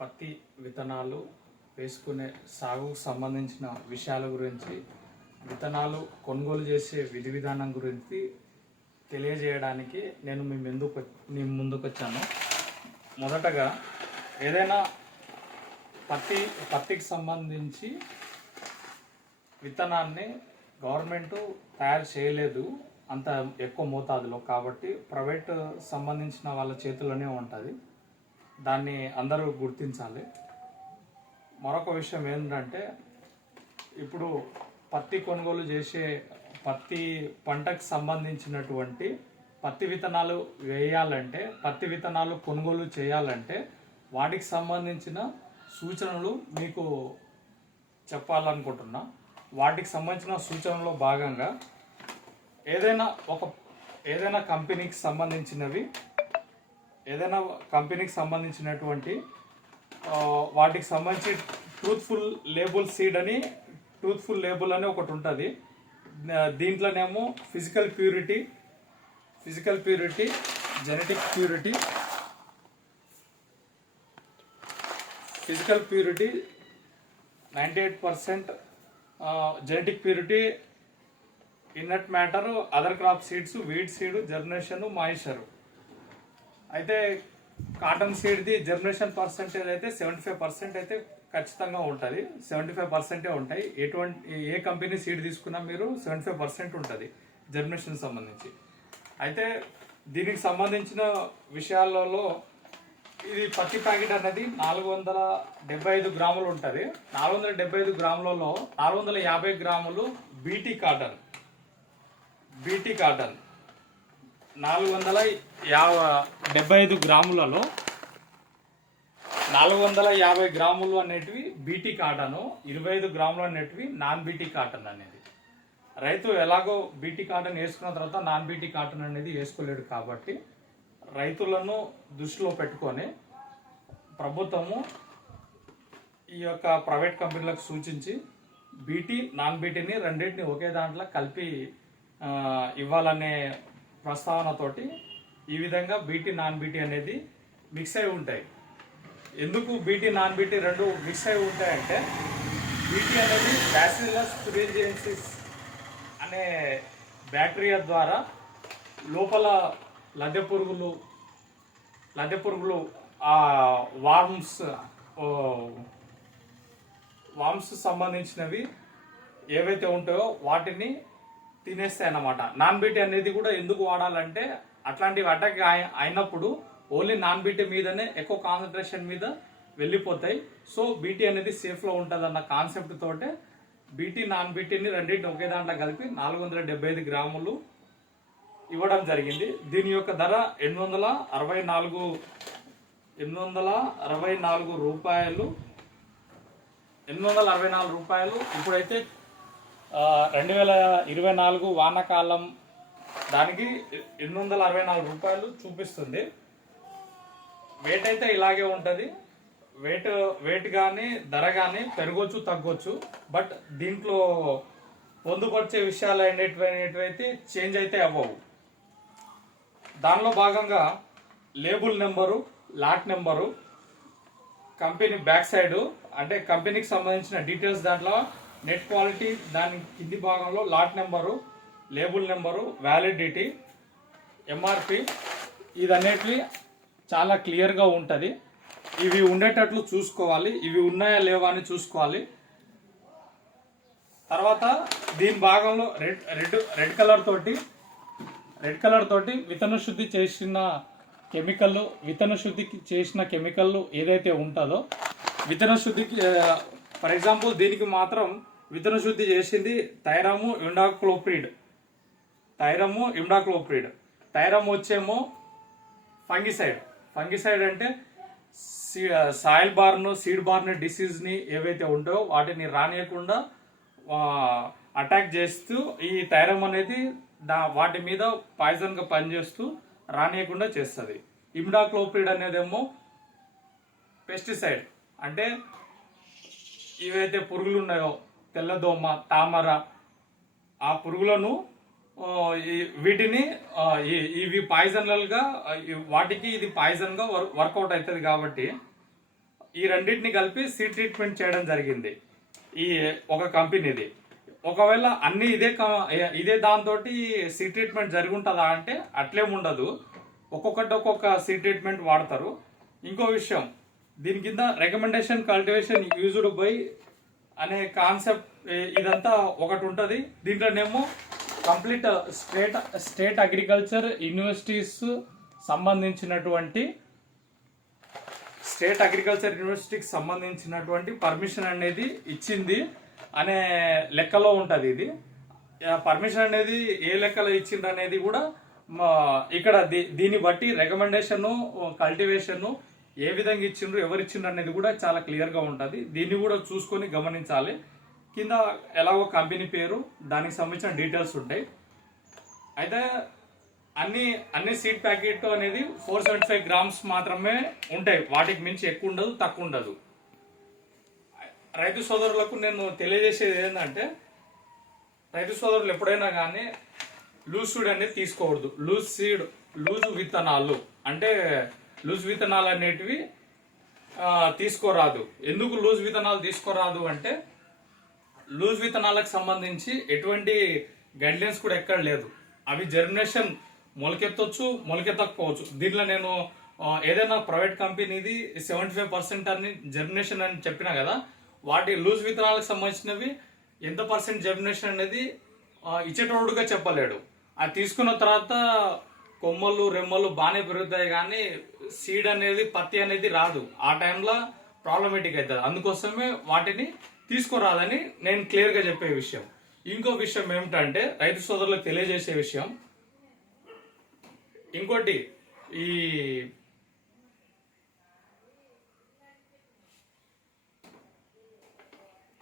పత్తి విత్తనాలు వేసుకునే సాగుకు సంబంధించిన విషయాల గురించి విత్తనాలు కొనుగోలు చేసే విధి విధానం గురించి తెలియజేయడానికి నేను మీ ముందుకు మీ ముందుకు వచ్చాను మొదటగా ఏదైనా పత్తి పత్తికి సంబంధించి విత్తనాన్ని గవర్నమెంట్ తయారు చేయలేదు. అంత ఎక్కువ మోతాదులో కాబట్టి ప్రైవేట్ సంబంధించిన వాళ్ళ చేతుల్లోనే ఉంటుంది. దాన్ని అందరూ గుర్తించాలి. మరొక విషయం ఏంటంటే ఇప్పుడు పత్తి కొనుగోలు చేసే పత్తి పంటకు సంబంధించినటువంటి పత్తి విత్తనాలు వేయాలంటే పత్తి విత్తనాలు కొనుగోలు చేయాలంటే వాటికి సంబంధించిన సూచనలు మీకు చెప్పాలనుకుంటున్నా. వాటికి సంబంధించిన సూచనలో భాగంగా ఏదైనా ఒక ఏదైనా కంపెనీకి సంబంధించినవి ఏదైనా కంపెనీకి సంబంధించినటువంటి వాటికి సంబంధించి ట్రూత్ఫుల్ లేబుల్ సీడ్ అని ట్రూత్ఫుల్ లేబుల్ అని ఒకటి ఉంటుంది. దీంట్లోనేమో physical purity physical purity genetic purity physical purity ninety eight percent genetic purity inert matter other crop seeds weed seed germination moisture అయితే కాటన్ సీడ్ది జర్మినేషన్ పర్సెంటేజ్ అయితే సెవెంటీ ఫైవ్ పర్సెంట్ అయితే ఖచ్చితంగా ఉంటుంది. సెవెంటీ ఫైవ్ పర్సెంటే ఉంటాయి. ఎటువంటి ఏ కంపెనీ సీడ్ తీసుకున్నా మీరు సెవెంటీ ఫైవ్ పర్సెంట్ ఉంటుంది జర్మినేషన్ సంబంధించి. అయితే దీనికి సంబంధించిన విషయాలలో ఇది పత్తి ప్యాకెట్ అనేది నాలుగు వందల డెబ్బై ఐదు గ్రాములు ఉంటుంది. నాలుగు వందల డెబ్బై ఐదు గ్రాములలో నాలుగు వందల యాభై గ్రాములు బీటీ కాటన్ బీటీ కాటన్ నాలుగు వందల యాభై డెబ్బై ఐదు గ్రాములలో నాలుగు వందల యాభై గ్రాములు అనేటివి బీటీ కాటను ఇరవై ఐదు గ్రాములు అనేటివి నాన్ బీటీ కాటన్ అనేది. రైతు ఎలాగో బీటీ కాటన్ వేసుకున్న తర్వాత నాన్ బీటీ కాటన్ అనేది వేసుకోలేడు కాబట్టి రైతులను దృష్టిలో పెట్టుకొని ప్రభుత్వము ఈ యొక్క ప్రైవేట్ కంపెనీలకు సూచించి బీటీ నాన్ బీటీని రెండింటిని ఒకే దాంట్లో కలిపి ఇవ్వాలనే ప్రస్తావనతోటి ఈ విధంగా బీటీ నాన్ బీటీ అనేది మిక్స్ అయి ఉంటాయి. ఎందుకు బీటీ నాన్ బీటీ రెండు మిక్స్ అయి ఉంటాయంటే బీటీ అనేది బ్యాసిలస్ తురింజియన్సిస్ అనే బ్యాక్టీరియా ద్వారా లోపల లద్దె పురుగులు లద్దె పురుగులు ఆ వార్మ్స్ వామ్స్ సంబంధించినవి ఏవైతే ఉంటాయో వాటిని తినేస్తాయి అన్నమాట నాన్ బీటీ అనేది కూడా ఎందుకు వాడాలంటే అట్లాంటివి అటాక్ అయినప్పుడు ఓన్లీ నాన్ బీటీ మీదనే ఎక్కువ కాన్సన్ట్రేషన్ మీద వెళ్ళిపోతాయి. సో బీటీ అనేది సేఫ్లో ఉంటుంది అన్న కాన్సెప్ట్ తోటే బీటీ నాన్ బీటీని రెండింటిని ఒకే దాంట్లో కలిపి నాలుగు వందల డెబ్బై ఐదు గ్రాములు ఇవ్వడం జరిగింది. దీని యొక్క ధర ఎనిమిది వందల అరవై నాలుగు ఎనిమిది వందల అరవై నాలుగు రూపాయలు ఎనిమిది వందల అరవై నాలుగు రూపాయలు. ఇప్పుడైతే రెండు వేల ఇరవై నాలుగు వానాకాలం దానికి ఎనిమిది వందల అరవై నాలుగు రూపాయలు చూపిస్తుంది. వెయిట్ అయితే ఇలాగే ఉంటుంది. వెయిట్ వెయిట్ కానీ ధర కానీ పెరగవచ్చు తగ్గొచ్చు. బట్ దీంట్లో పొందుపరిచే విషయాలు అనేటివైతే చేంజ్ అయితే అవ్వవు. దానిలో భాగంగా label number lot number company back side అంటే కంపెనీకి సంబంధించిన డీటెయిల్స్ దాంట్లో నెట్ క్వాలిటీ దాని కింది భాగంలో lot number label number validity MRP ఇదన్నిటివి చాలా క్లియర్గా ఉంటుంది. ఇవి ఉండేటట్లు చూసుకోవాలి. ఇవి ఉన్నాయా లేవా అని చూసుకోవాలి. తర్వాత దీని భాగంలో రెడ్ రెడ్ రెడ్ కలర్ తోటి రెడ్ కలర్ తోటి విత్తన శుద్ధి చేసిన కెమికల్ విత్తన శుద్ధికి చేసిన కెమికల్ ఏదైతే ఉంటుందో విత్తన శుద్ధికి ఫర్ ఎగ్జాంపుల్ దీనికి మాత్రం విత్తన శుద్ధి చేసింది thiram imidacloprid thiram imidacloprid thiram వచ్చేమో fungicide. Fungicide అంటే సాయిల్ బార్న్ సీడ్ బార్న్ డిసీజ్ని ఏవైతే ఉంటాయో వాటిని రానియకుండా అటాక్ చేస్తూ ఈ థైరమ్ అనేది దా వాటి మీద పాయిజన్గా పనిచేస్తూ రానియకుండా చేస్తుంది. ఇమ్డాక్లోప్రిడ్ అనేదేమో పెస్టిసైడ్. అంటే ఏవైతే పురుగులు ఉన్నాయో తెల్లదోమ తామర ఆ పురుగులను వీటిని ఇవి పాయిజన్లుగా వాటికి ఇది పాయిజన్గా వర్కౌట్ అవుతుంది కాబట్టి ఈ రెండింటిని కలిపి సీ ట్రీట్మెంట్ చేయడం జరిగింది. ఈ ఒక కంపెనీది. ఒకవేళ అన్ని ఇదే క- ఇదే దాంతో సీ ట్రీట్మెంట్ జరిగి ఉంటుందా అంటే అట్లేం ఉండదు. ఒక్కొక్కటి ఒక్కొక్క సీ ట్రీట్మెంట్ వాడతారు. ఇంకో విషయం దీని కింద రికమెండేషన్ కల్టివేషన్ యూజ్డ్ బై అనే కాన్సెప్ట్ ఇదంతా ఒకటి ఉంటుంది. దీంట్లోనేమో complete state state agriculture universities సంబంధించినటువంటి స్టేట్ అగ్రికల్చర్ యూనివర్సిటీకి సంబంధించినటువంటి పర్మిషన్ అనేది ఇచ్చింది అనే లెక్కలో ఉంటుంది ఇది. పర్మిషన్ అనేది ఏ లెక్కలో ఇచ్చింది అనేది కూడా మా ఇక్కడ దీ- దీన్ని బట్టి రికమెండేషను కల్టివేషన్ ఏ విధంగా ఇచ్చిండ్రు ఎవరు ఇచ్చిండ్రు అనేది కూడా చాలా క్లియర్గా ఉంటుంది. దీన్ని కూడా చూసుకొని గమనించాలి. కింద ఎలాగో కంపెనీ పేరు దానికి సంబంధించిన డీటెయిల్స్ ఉంటాయి. అయితే అన్ని అన్ని సీడ్ ప్యాకెట్ అనేది ఫోర్ సెవెంటీ ఫైవ్ గ్రామ్స్ మాత్రమే ఉంటాయి. వాటికి మించి ఎక్కువ ఉండదు తక్కువ ఉండదు. రైతు సోదరులకు నేను తెలియజేసేది ఏంటంటే రైతు సోదరులు ఎప్పుడైనా కానీ లూజ్ సీడ్ అనేది తీసుకోకూడదు. లూజ్ సీడ్ లూజ్ విత్తనాలు. అంటే లూజ్ విత్తనాలు అనేటివి తీసుకోరాదు. ఎందుకు లూజ్ విత్తనాలు తీసుకోరాదు అంటే లూజ్ విత్తనాలకు సంబంధించి ఎటువంటి గైడ్లైన్స్ కూడా ఎక్కడ లేదు. అవి జర్మినేషన్ మొలకెత్తొచ్చు మొలకెత్తకపోవచ్చు. దీంట్లో నేను ఏదైనా ప్రైవేట్ కంపెనీది సెవెంటీ ఫైవ్ పర్సెంట్ అని జర్మినేషన్ అని చెప్పినా కదా వాటి లూజ్ విత్తనాలకు సంబంధించినవి ఎంత పర్సెంట్ జర్మినేషన్ అనేది ఇచ్చేటోడుగా చెప్పలేడు. అది తీసుకున్న తర్వాత కొమ్మలు రెమ్మలు బాగానే పెరుగుతాయి కానీ సీడ్ అనేది పత్తి అనేది రాదు. ఆ టైంలో ప్రాబ్లమేటిక్ అవుతుంది. అందుకోసమే వాటిని తీసుకురాదని నేను క్లియర్గా చెప్పే విషయం. ఇంకో విషయం ఏమిటంటే రైతు సోదరులకు తెలియజేసే విషయం. ఇంకోటి ఈ